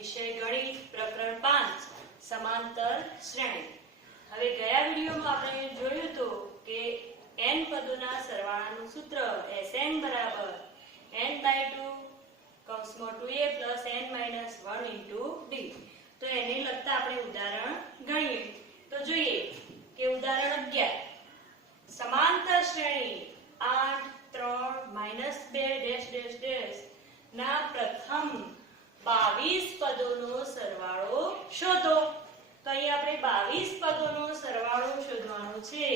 વિષય ગણિત પ્રકરણ 5 સમાંતર શ્રેણી। હવે ગયા વિડિયોમાં આપણે જોયું હતું કે n પદોના સરવાળાનું સૂત્ર Sn બરાબર n/2 કૌંસમાં 2a + n - 1 * d। તો એને લગતા આપણે ઉદાહરણ ગણીએ તો જોઈએ કે ઉદાહરણ 11 સમાંતર શ્રેણી 8 3 -2 ના પ્રથમ 22 પદોનો સરવાળો શોધો। તો અહીં આપણે 22 પદોનો સરવાળો શોધવાનો છે।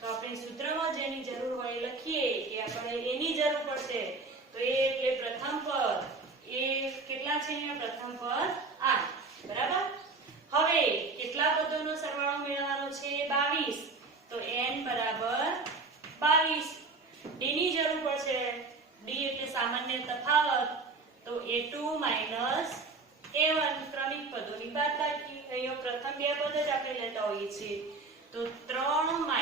તો આપણે સૂત્રમાં જેની જરૂર હોય લખીએ કે આપણે એની જરૂર પડશે। તો એ એટલે પ્રથમ પદ એ કેટલા છે? અહીંયા પ્રથમ પદ 8 બરાબર। હવે કેટલા પદોનો સરવાળો મેળવવાનો છે? 22। તો n બરાબર 22। d ની જરૂર પડશે। d એટલે સામાન્ય તફાવત। તો a2 - a1 ક્રમિક પદોની બાદબાકી। અહીંયા પ્રથમ બે પદ જ આપણે લેતા હોઈએ છીએ। તો 3 - 8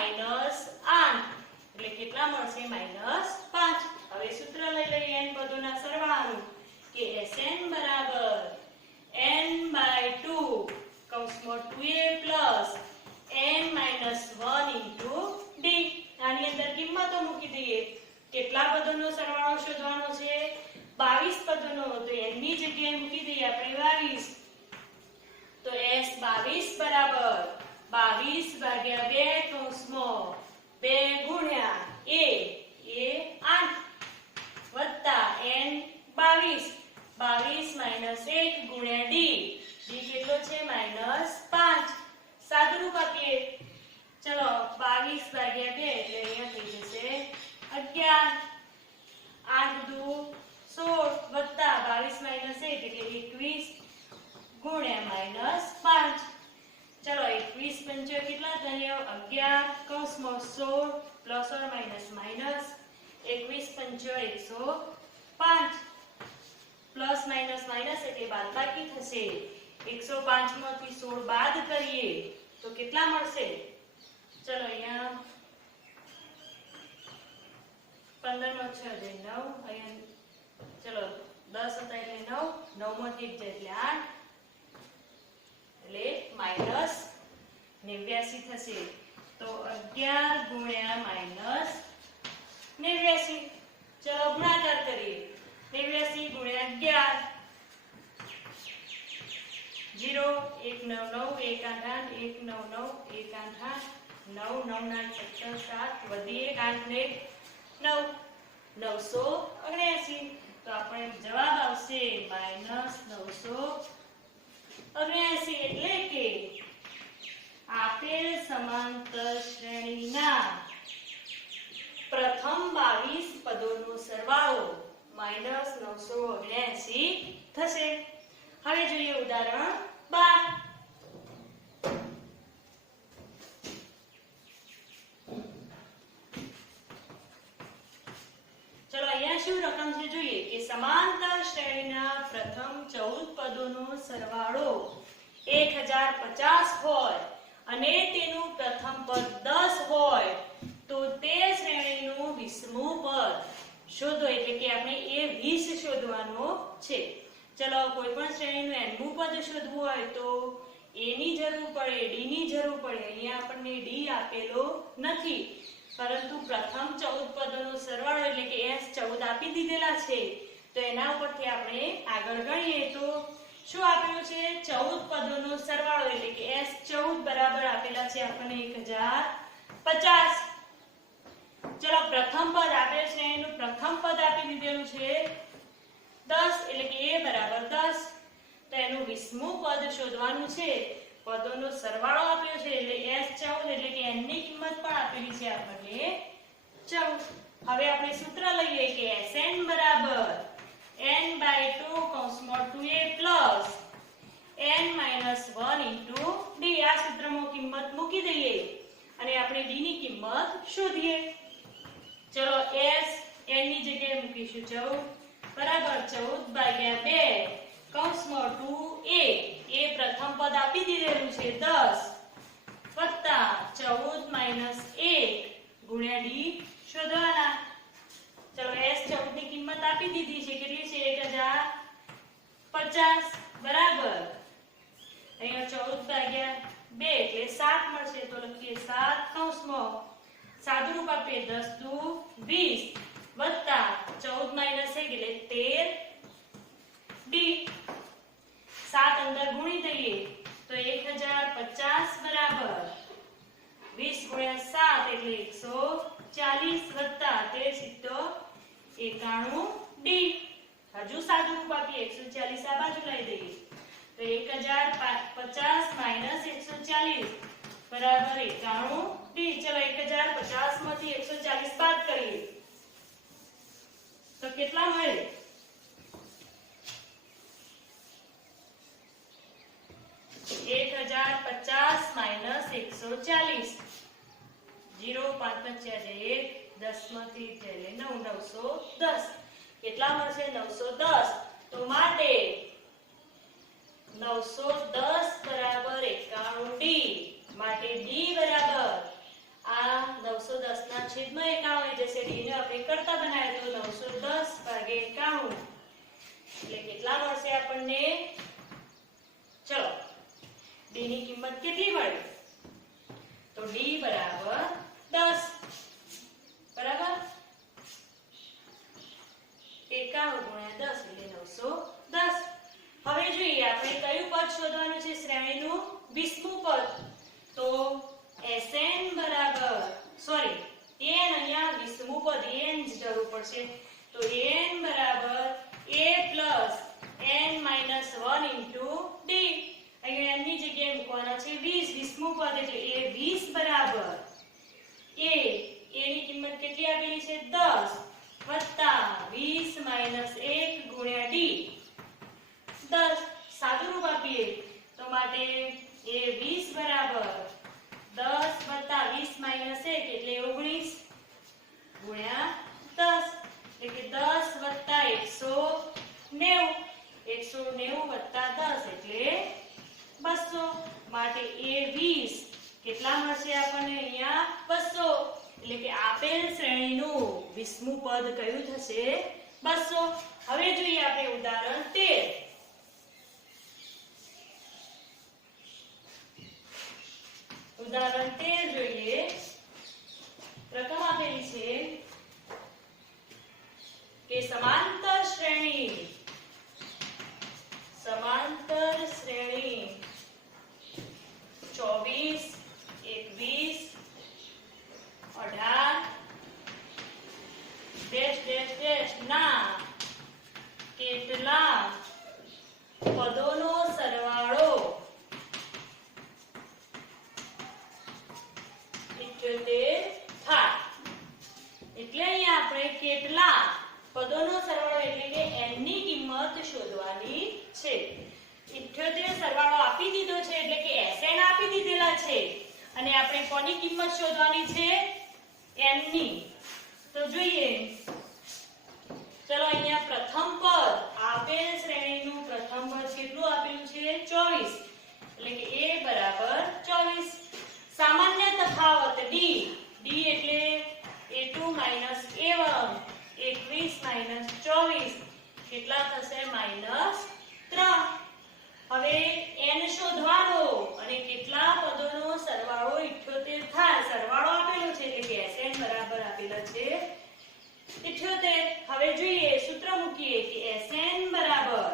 એટલે કેટલા મળશે? -5। હવે સૂત્ર લઈ લઈએ n પદોના સરવાળાનું કે Sn બરાબર n/2 કૌંસમાં 2a + n - 1 * d। આની અંદર કિંમતો મૂકી દઈએ। કેટલા પદોનો સરવાળો શોધવાનો છે? 22 પદોનો। તો n ની જગ્યાએ મૂકી દઈએ આપણે 22। તો S22 બરાબર 22/2 કૌંસમાં 2 ગુણ્યા a એ 8 વત્તા n 22 22 - 1 ગુણ્યા d d કેટલો છે? -5। સાદુરૂપ આપીએ ચલો 22/2 એટલે અહીંયા થઈ જશે 11 8 દુ 16 વત્તા 22 - 1 એટલે 21 ગુણ્યા -5। ચલો 21 પંચા કેટલા થયા? 11 કૌંસમાં 16 ± 21 પંચા 105 ± એટલે બાદબાકી થશે। 105 માંથી 16 બાદ કરીએ તો કેટલા મળશે? ચલો અહીંયા 15 માં 6 જાય 9 અહીંયા ચલો 10 હતા એટલે 9 9 માંથી 1 જાય એટલે 8 એટલે -89 થશે। તો 11 ગુણ્યા -89 ચલો ગુણાકાર કરીએ। 89 ગુણ્યા 11 0 1 9 9 1 8 8 1 9 9 1 8 8 9 9 ના 7 7 વધી 1 8 ને 9 979। તો આપણે જવાબ આવશે -979 એટલે કે આપેલ સમાંતર શ્રેણીના પ્રથમ 22 પદોનો સરવાળો -979 થશે। હવે જોઈએ ઉદાહરણ 12 ચલો અહીંયા શું રકમ છે જોઈએ કે સમાંતર શ્રેણીના પ્રથમ 14 પદોનો સરવાળો 1050 હોય અને તેનું પ્રથમ પદ 10 હોય તો તે શ્રેણીનું 20મું પદ શોધો। એટલે કે આપણે એ 20 શોધવાનો છે। ચલો કોઈ પણ શ્રેણીનું nમું પદ શોધવું હોય તો a ની જરૂર પડે, d ની જરૂર પડે। અહીંયા આપણને d આપેલો નથી પરંતુ પ્રથમ 14 પદોનો સરવાળો એટલે કે S14 આપી દીધેલા છે। તો એના ઉપરથી આપણે આગળ ગણીએ તો શું આપેલું છે? 14 પદોનો સરવાળો એટલે કે S14 બરાબર આપેલા છે આપણને 1050। ચલો પ્રથમ પદ આપેલ છે એનું પ્રથમ પદ આપી દીધેલું છે 10 એટલે કે a બરાબર 10। તો એનું 20મું પદ શોધવાનું છે। પદોનો સરવાળો આપ્યો છે એટલે S14 એટલે કે n ની કિંમત પણ આપેલી છે આપણને 14। હવે આપણે સૂત્ર લઈએ કે Sn બરાબર n/2 કૌંસમાં 2a + n - 1 * d। આ સૂત્રમાં કિંમત મૂકી દઈએ અને આપણે d ની કિંમત શોધીએ। ચલો s n ની જગ્યાએ મૂકીશું 14 બરાબર 14/2 કૌંસમાં 2a એ પ્રથમ પદ આપી દીધેલું છે 10 વત્તા 14 - 1 ગુણ્યા d શોધવાના। ચલો S14 ની કિંમત આપી દીધી છે કેટલી છે 1050 બરાબર અહીંયા 14 ભાગ્યા 2 એટલે 7 મળશે તો લખીએ 7 કૌંસમાં સાદું રૂપ આપીએ 10 દુ 20 વત્તા 14 માઈનસ 1 એટલે 13 ડી 7 અંદર ગુણી દઈએ તો 1050 બરાબર 20 ગુણ્યા 7 એટલે 140 વત્તા 13 સિત્તો 91 ડી હજુ સાદું રૂપ આપીએ 140 આ બાજુ લઈ દઈએ તો 1050 માઈનસ 140 બરાબર 91 ડી ચલો 1050 માંથી 140 બાદ કરીએ તો કેટલા મળે 1050 માઈનસ 140 0 5 5 1 10 માંથી 9 910 કેટલા મળશે 910 તો માટે 910 બરાબર 91 ડી માટે ડી બરાબર આ 910 ના છેદમાં 91 આવી જશે ડી ને આપણે કરતા બનાવીએ તો 910 ભાગ્યા 91 એટલે કેટલા મળશે આપણને ચલો ડી ની કિંમત કેટલી મળી તો ડી બરાબર 10 બરાબર 91 ગુણ્યા 10 એટલે 910 હવે જોઈએ આપણે કયું પદ શોધવાનું છે શ્રેણીનું 20મું પદ તો Sn બરાબર સોરી n અહીંયા 20મું પદ n જ જરૂર પડશે તો n બરાબર a n - 1 into d અહીંયા n ની જગ્યાએ મૂકવાના છે 20 20મું પદ એટલે a 20 બરાબર a ની કિંમત કેટલી આપેલી છે 10 વત્તા 20 માઈનસ 1 ગુણ્યા d 10 સાદું રૂપ આપીએ તો માટે a 20 બરાબર 10 વત્તા 20 માઈનસ 1 એટલે 19 ગુણ્યા 10 એટલે કે 10 વત્તા 190 190 વત્તા 10 એટલે 200 માટે a 20 કેટલા મળશે આપણને અહીંયા 200 એટલે કે આપેલ શ્રેણીનું 20મું પદ કયું થશે 200 હવે જોઈએ આપણે ઉદાહરણ 13 ઉદાહરણ 13 જોઈએ રકમ આપેલી છે કે સમાંતર શ્રેણી 24 21 18 ડેશ ડેશ ડેશ ના કેટલા પદોનો સરવાળો 78 થાય એટલે અહીંયા આપણે કેટલા પદોનો સરવાળો એટલે કે n ની કિંમત શોધવાની છે 78 સરવાળો આપી દીધો છે એટલે કે Sn આપી દીધેલા છે અને આપણે કોની કિંમત શોધવાની છે n ની તો જોઈએ ચલો અહીંયા પ્રથમ પદ આપેલ શ્રેણીનું પ્રથમ પદ કેટલું આપેલું છે 24 એટલે કે a બરાબર 24 સામાન્ય તફાવત d એટલે a2 a1 21 24 કેટલા થશે -3 હવે n શોધવાનો અને કેટલા પદોનો સરવાળો 78 થાય સરવાળો આપેલો છે એટલે કે Sn બરાબર આપેલા છે 78 હવે જોઈએ સૂત્ર મૂકીએ કે Sn બરાબર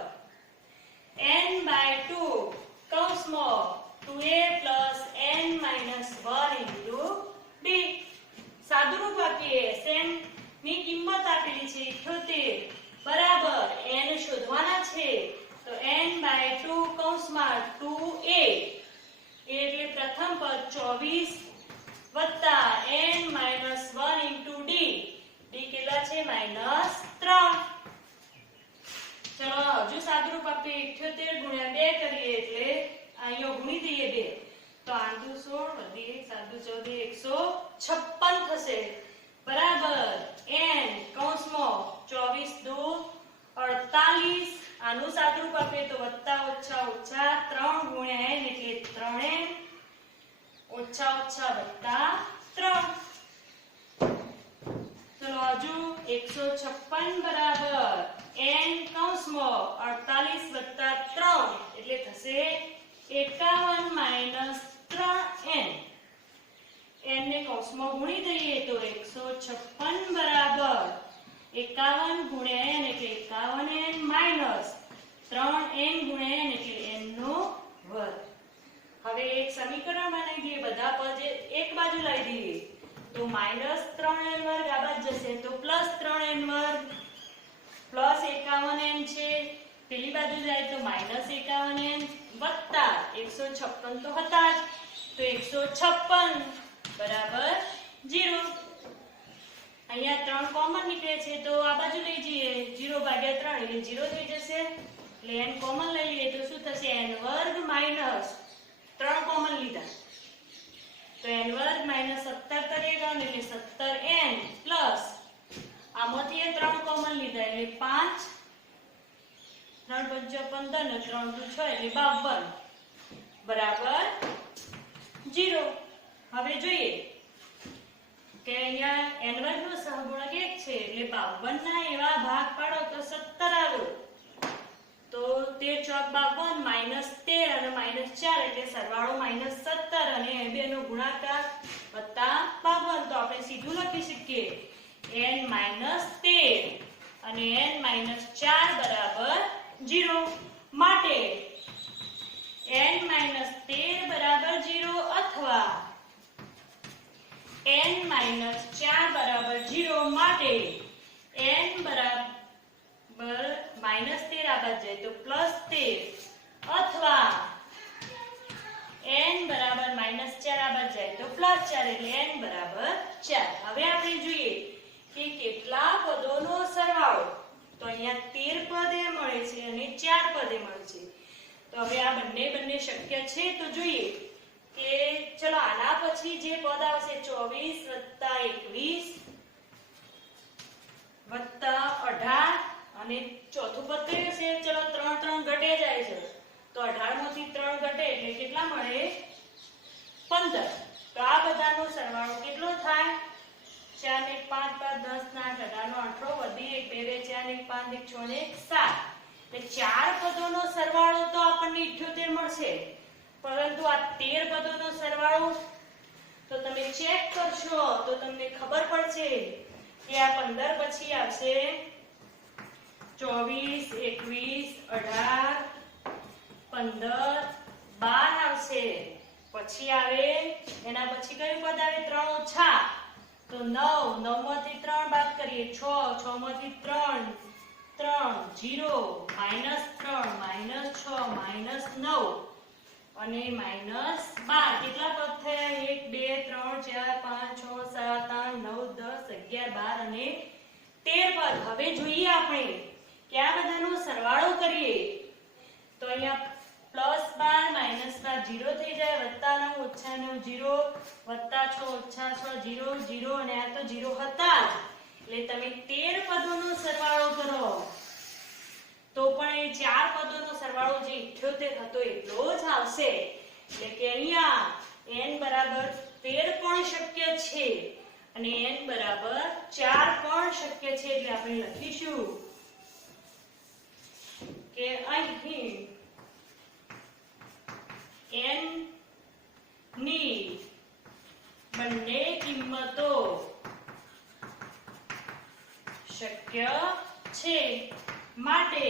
n/2 કૌંસમાં 2a + n - 1 into d સાદું રૂપ આપીએ Sn ની કિંમત આપેલી છે 78 બરાબર n શોધવાના છે તો n/2 કૌંસમાં 2a એટલે પ્રથમ પદ 24 વત્તા n - 1 into d કેટલા છે -3 ચલો હજુ સાદું રૂપ આપીએ 78 ગુણ્યા 2 કરીએ એટલે અહીંયા ગુણી દઈએ 2 તો 8 દુ 16 વધી 7 દુ 14 156 થશે બરાબર n કૌંસમાં 24 દુ 48 આનું સાદું રૂપ આપીએ તો વત્તા ઓછા ઓછા 3 ગુણ્યા n એટલે 3n ઓછા ઓછા વત્તા 3 ચલો હજુ 156 બરાબર n કૌંસમાં 48 વત્તા 3 થશે 51 - 3n. n ને કૌંસમાં ગુણી દઈએ તો 156 બરાબર 51 ગુણ્યા n એટલે 51n માઈનસ 3n ગુણ્યા n એટલે n નો વર્ગ. હવે એક સમીકરણ બનાવી દઈએ, બધા પદ એક બાજુ લાવી દઈએ તો -3n વર્ગ આ બાજુ જશે તો +3n વર્ગ પ્લસ 51n છે પેલી બાજુ જાય તો -51n વત્તા 156 તો હતા જ તો 156 બરાબર 0. અહીંયા 3 કોમન નીકળે છે તો આ બાજુ લઈ જઈએ 0/3 એટલે 0 થઈ જશે એટલે n કોમન લઈ લઈએ તો શું થશે n વર્ગ માઈનસ 3 કોમન લીધા તો n વર્ગ માઈનસ 17 કરેગા એટલે 17n પ્લસ આમાંથી 3 કોમન લીધા એટલે 5 3 × 5 = 15 ને 3 × 6 એટલે 52 બરાબર 0. હવે જોઈએ કે અહીંયા n વર્ગનો સહગુણક 1 છે એટલે 52 ના એવા ભાગ પાડો તો 17 આવે તો 13 × 4 = 52 -13 અને -4 એટલે સરવાળો -17 અને એ બેનો ગુણાકાર વત્તા 52 તો આપણે સીધું લખી શકીએ n - 13 અને n - 4 બરાબર 0. માટે n - 13 બરાબર 0 અથવા n - 4 બરાબર 0 માટે n બરાબર -13 આ બાજુ જાય તો +13 અથવા n બરાબર -4 આ બાજુ જાય તો +4 એટલે n બરાબર 4. હવે આપણે જોઈએ કે કેટલા પદોનો સરવાળો તો અહીંયા 13 પદે મળે છે અને 4 પદે મળે છે તો હવે આ બંને શક્ય છે તો જોઈએ કે ચલો આના પછી જે પદ આવશે 24 + 21 + 18 અને ચોથું પદ કયું છે ચલો 3 ઘટે જાય છે તો 18 માંથી 3 ઘટે એટલે કેટલા મળે 15. તો આ બધાનો સરવાળો કેટલો થાય 4 ને 5 5 10 ના 18 નો 18 વધી 1 2 4 ને 5 1 6 ને 7 એટલે 4 પદોનો સરવાળો તો આપણને 78 મળશે પરંતુ આ 13 પદોનો સરવાળો તો તમે ચેક કરશો તો તમને ખબર પડશે કે આ 15 પછી આવશે 24 21 18 15 12 આવશે પછી આવે એના પછી કયું પદ આવે 3 ઓછા તો 9 9 માંથી 3 બાદ કરીએ 6 6 માંથી 3 3 0 -3 -6 -9 અને -12 કેટલા પદ થયા 1 2 3 4 5 6 7 8 9 10 11 12 અને 13 પદ. હવે જોઈએ આપણે કે આ બધાનો સરવાળો કરીએ તો અહીંયા +12 -12 0 થઈ જાય +9 ઓછા 9 0 +6 ઓછા 6 0 0 અને આ તો 0 હતા જ એટલે તમે 13 પદોનો સરવાળો કરો તો પણ એ 4 પદોનો સરવાળો જે 78 હતો એટલો જ આવશે એટલે કે અહીંયા n બરાબર 13 પણ શક્ય છે અને n બરાબર 4 પણ શક્ય છે એટલે આપણે લખીશું કે અહીં n ની બંને કિંમતો શક્ય છે માટે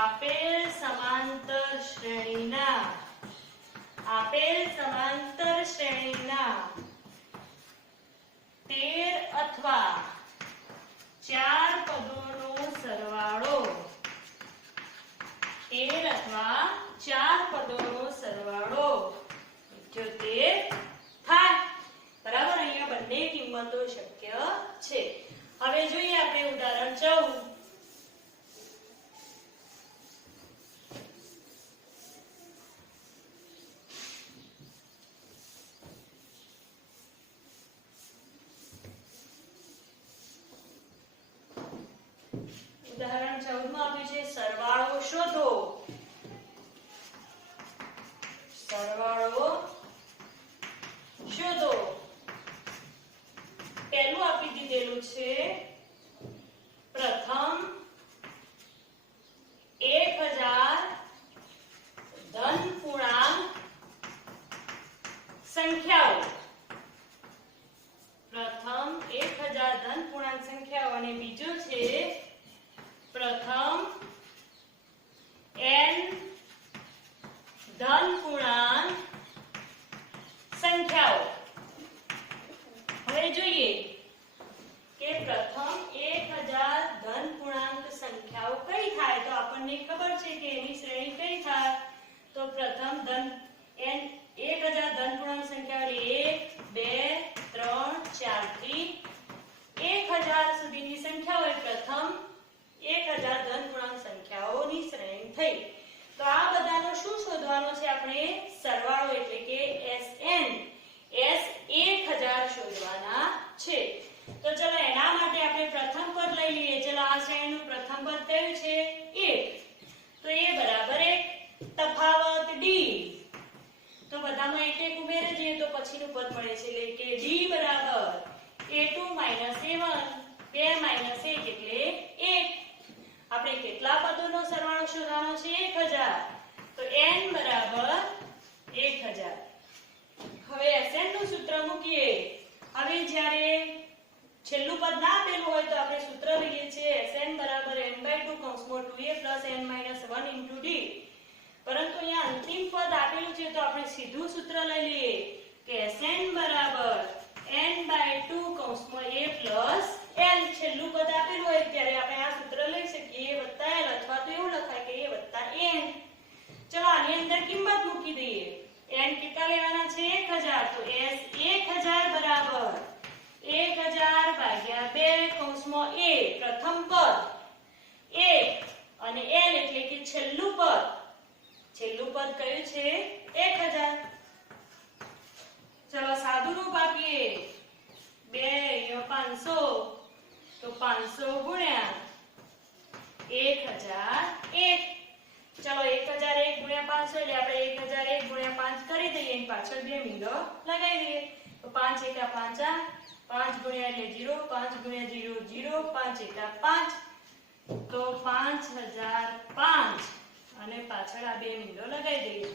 આપેલ સમાંતર શ્રેણીના 13 અથવા 4 પદોનો સરવાળો 13 અથવા 4 પદોનો સરવાળો 78 થાય બરાબર. અહીંયા બંને કિંમતો શક્ય છે. હવે જોઈએ આપણે ઉદાહરણ 14. ઉદાહરણ 14 માં આપ્યું છે સરવાળો શોધો. સરવાળો શોધો. પહેલું આપી દીધેલું છે પ્રથમ 1000 બીજો છે પ્રથમ n ધન પૂર્ણાંક સંખ્યાઓ. હવે જોઈએ કે પ્રથમ 1000 ધન પૂર્ણાંક સંખ્યાઓ કઈ થાય, તો આપણને ખબર છે કે એની શ્રેણી કઈ થાય, તો પ્રથમ ધન n 1000 ધન પૂર્ણાંક સંખ્યાઓ એટલે 1 2 3 4 થી 1000 સુધીની સંખ્યાઓ એ પ્રથમ 1000 ધન પૂર્ણાંક સંખ્યાઓની શ્રેણી થઈ. તો આ બધાનો શું શોધવાનો છે આપણે? સરવાળો એટલે કે Sn S1000 શોધવાના છે. તો ચલો એના માટે આપણે પ્રથમ પદ લઈ લઈએ. ચલો આ શ્રેણીનું પ્રથમ પદ કયું છે? 1. તો a બરાબર 1 તફાવત d. તો બધામાં 1 1 ઉમેરી દઈએ તો પછીનું પદ મળે છે એટલે કે d બરાબર a2 - a1 2 - 1 એટલે 1. આપણે કેટલા પદોનો સરવાળો શોધવાનો છે? 1000. તો n બરાબર 1000. હવે Sn નું સૂત્ર મૂકીએ. હવે જ્યારે છેલ્લું પદ ના આપેલું હોય તો આપણે સૂત્ર લઈએ છીએ Sn બરાબર n/2 કૌંસમાં 2a + n - 1 * d. પરંતુ અહીંયા અંતિમ પદ આપેલું છે તો આપણે સીધું સૂત્ર લઈ લઈએ કે Sn બરાબર n/2 કૌંસમાં a + l. છેલ્લું પદ આપેલું હોય ત્યારે આપણે આ સૂત્ર લઈ શકીએ a + l, અથવા તો એવું લખાય કે a + n. ચલો આની અંદર કિંમત મૂકી દઈએ. n કેટલા લેવાના છે? 1000. તો S 1000 બરાબર 1000 ભાગ્યા 2 કૌંસમાં a પ્રથમ પદ 1 અને l એટલે કે છેલ્લું પદ. છેલ્લું પદ કયું છે? 1000. ચલો સાદું રૂપ આપીએ. 2 * 500 તો 500 ગુણ્યા 1001. ચલો 1001 ગુણ્યા 500 એટલે આપણે 1001 ગુણ્યા 5 કરી દઈએ અને પાછળ 2 મીંડો લગાવી દઈએ. તો 5 * 1 = 5 ગુણ્યા એટલે 0, 5 ગુણ્યા 0 0, 5 * 1 = 5. તો 5005 અને પાછળ આ 2 મીંડો લગાવી દઈએ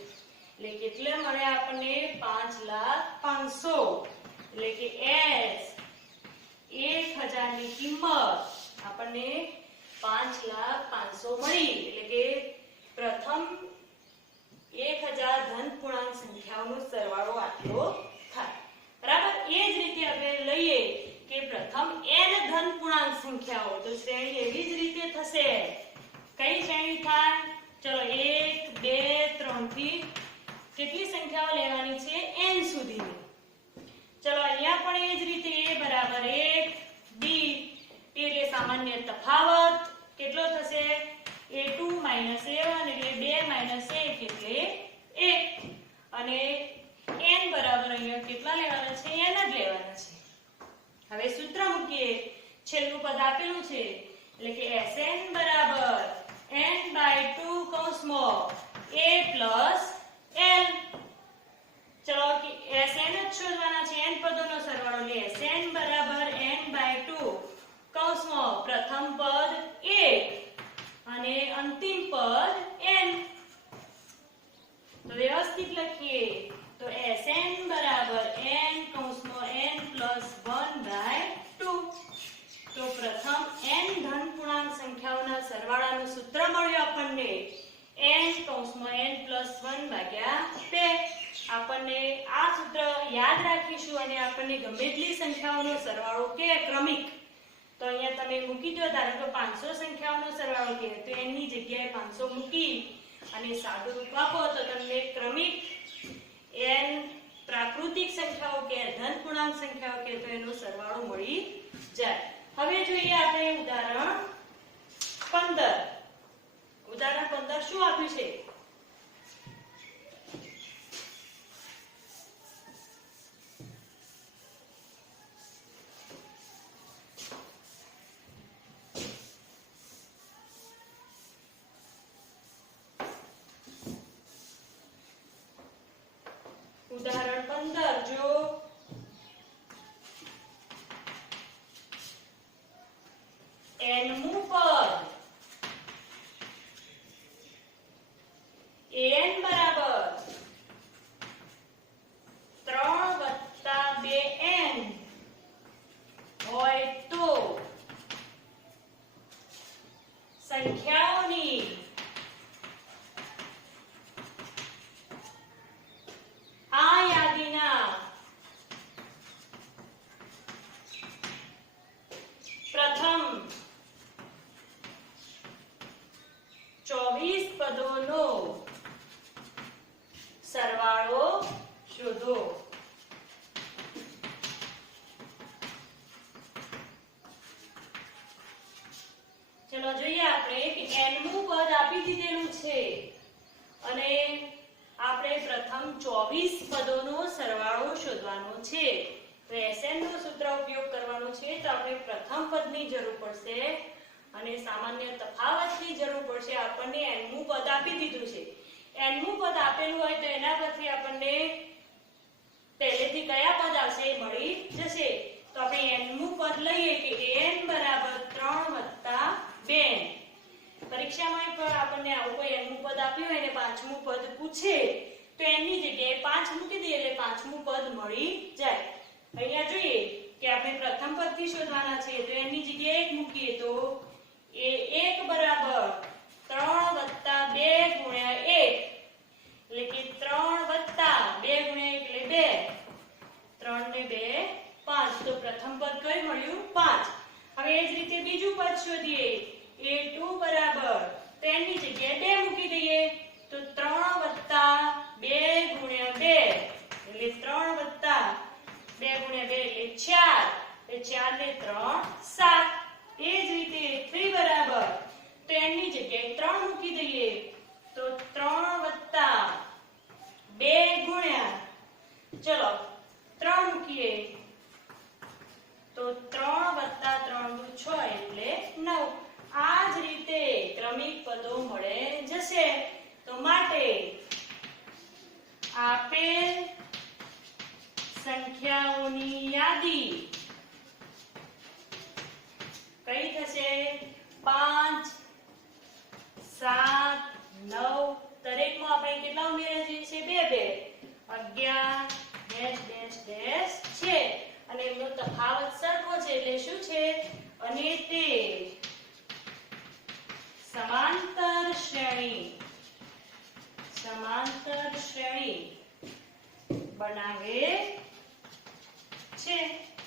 એટલે કેટલે મળે આપણને? 5,05,000. એટલે કે S 1000 ની કિંમત આપણને 5,05,000 મળી. એટલે કે પ્રથમ 1000 ધન પૂર્ણાંક સંખ્યાઓનો સરવાળો આટલો થાય. બરાબર. એ જ રીતે આપણે લઈએ કે પ્રથમ n ધન પૂર્ણાંક સંખ્યાઓ. તો શ્રેણી એવી જ રીતે થશે. કઈ શ્રેણી થાય? ચલો 1 2 3 થી કેટલી સંખ્યાઓ લેવાની છે? n સુધીની. ચલો અહીંયા પણ એ જ રીતે a બરાબર 1 d એટલે સામાન્ય તફાવત કેટલો થશે? a2 - a1 એટલે 2 - 1 એટલે 1. અને n બરાબર અહીંયા કેટલા લેવાના છે? n જ લેવાના છે. હવે સૂત્ર મૂકીએ. છેલ્લું પદ આપેલું છે એટલે કે Sn બરાબર n/2 કૌંસમાં a + l. ચલો Sn જ શોધવાના છે. n પદોનો સરવાળો લે. Sn બરાબર n/2 કૌંસમાં પ્રથમ પદ 1 અને અંતિમ પદ n. તો વ્યવસ્થિત લખીએ. તો Sn બરાબર n કૌંસમાં n + 1/2. તો પ્રથમ n ધન પૂર્ણાંક સંખ્યાઓના સરવાળાનું સૂત્ર મળ્યું આપણને n કૌંસમાં n + 1/2. આપણને આ સૂત્ર યાદ રાખીશું અને આપણને ગમે એટલી સંખ્યાઓનો સરવાળો કે ક્રમિક તો અહીંયા તમે મૂકી દો. ધારો કે 500 સંખ્યાઓનો સરવાળો કે તો n ની જગ્યાએ 500 મૂકી અને સાદું રૂપ આપો તો તમને ક્રમિક n પ્રાકૃતિક સંખ્યાઓ કે ધન પૂર્ણાંક સંખ્યાઓ કે તો એનો સરવાળો મળી જાય. હવે જોઈએ આપણે ઉદાહરણ 15. ઉદાહરણ 15 શું આપ્યું છે? ઉદાહરણ 15 જો n સંખ્યાઓની આ યાદીના પ્રથમ 24 પદોનો સરવાળો શોધો. ચલો જોઈએ આપણે કે n મું પદ આપી દીધેલું છે અને આપણે પ્રથમ 24 પદોનો સરવાળો શોધવાનો છે. તો Sn નો સૂત્ર ઉપયોગ કરવાનો છે. તો આપણે પ્રથમ પદની જરૂર પડશે અને સામાન્ય તફાવતની જરૂર પડશે. આપણને n મું પદ આપી દીધું છે. n મું પદ આપેલું હોય તો એના પરથી આપણને પહેલેથી કયા પદ આવશે એ મળી જશે. તો આપણે n મું પદ લઈએ કે n બરાબર 3 + 2. પરીક્ષામાં પણ આપણને આવું કોઈ n મું પદ આપ્યું હોય અને પાંચમું પદ પૂછે તો એની જગ્યાએ 5 મૂકી દઈએ એટલે પાંચમું પદ મળી જાય. અહીંયા જોઈએ કે આપણે પ્રથમ પદથી શોધવાના છે તો એની જગ્યાએ 1 મૂકીએ તો એ 1 બરાબર 3 + 2 × 1 એટલે કે 3 + 2 × 1 એટલે 2. 3 ને 2 5. તો પ્રથમ પદ કયું મળ્યું? 5. હવે એ જ રીતે બીજું પદ શોધીએ. a2 બરાબર તો એની જગ્યાએ 2 મૂકી દઈએ તો 3 + 2 × 2 એટલે 3 + 2 × 2 એટલે 4. એટલે 4 ને 3 7. એ જ રીતે 3 બરાબર તો એની જગ્યાએ 3 મૂકી દઈએ તો 3 + 2 ગુણ્યા ચલો 3 મૂકીએ તો 3 + 3 = 6 એટલે 9. આ જ રીતે ક્રમિક પદો મળે જશે. તો માટે આપેલ સંખ્યાઓની યાદી કઈ થશે? 5 7 9. દરેકમાં આપણે કેટલા ઉમેર્યા છે? 2 11 છે અને એનો તફાવત સરખો છે એટલે શું છે? અને તે સમાંતર શ્રેણી બનાવે છે.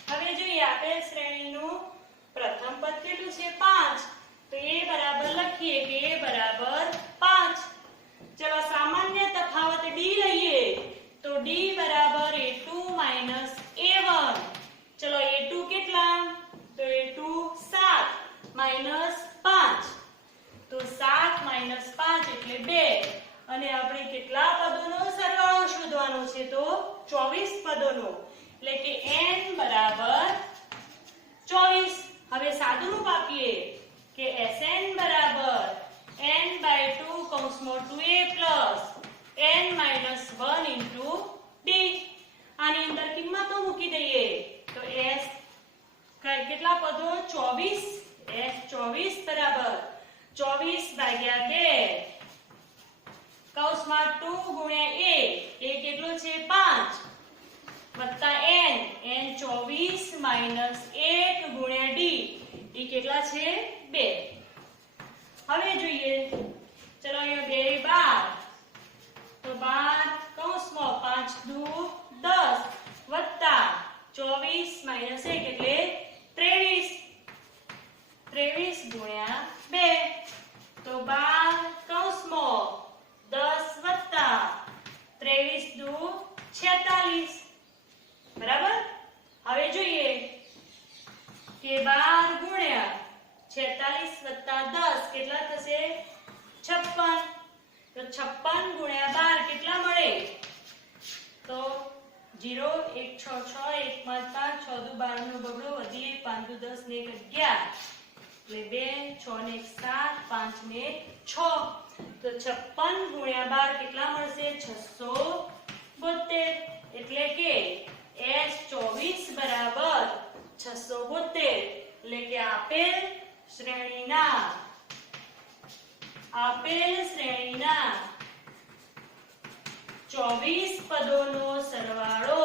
હવે જોઈએ આપેલ શ્રેણીનું પ્રથમ પદ કેટલું છે? 5. તો a બરાબર લખીએ કે a બરાબર 5. ચલો સામાન્ય તફાવત d લઈએ તો d બરાબર a2 - a1. ચલો a2 કેટલા? તો a2 7 - 5. તો 7 - 5 એટલે 2. અને આપણે કેટલા પદોનો સરવાળો શોધવાનો છે? તો 24 પદોનો. એટલે કે n બરાબર 24. હવે સાદું રૂપ આપીએ કે Sn બરાબર n/2 કૌંસમાં 2a + n - 1 * d. આની અંદર કિંમતો મૂકી દઈએ તો s કેટલા પદો? 24. s 24 બરાબર 24/2 કૌંસમાં 2 × a. એ કેટલો છે? 5 વત્તા n. n 24 - 1 × d. એ કેટલા છે? 2. હવે જોઈએ ચલો અહીંયા 2 12. તો 12 કૌંસમાં 5 દુ 10 વત્તા 24 - 1 એટલે 23. 23 × 2 તો 12 કૌંસમાં 10 વત્તા 23 દુ 46. બરાબર. હવે જોઈએ કે 12 × 46 વત્તા 10 કેટલા થશે? 56. તો 56 × 12 કેટલા મળે? તો 0 1 6 6 1 5 5 6 દુ 12 નો બગડો વધી 1 5 દુ 10 ને 1 11 એટલે 2 6 ને 1 7 5 ને 6. તો 56 × 12 કેટલા મળશે? 672. એટલે કે s 24 બરાબર 672. એટલે કે આપેલ શ્રેણીના 24 પદોનો સરવાળો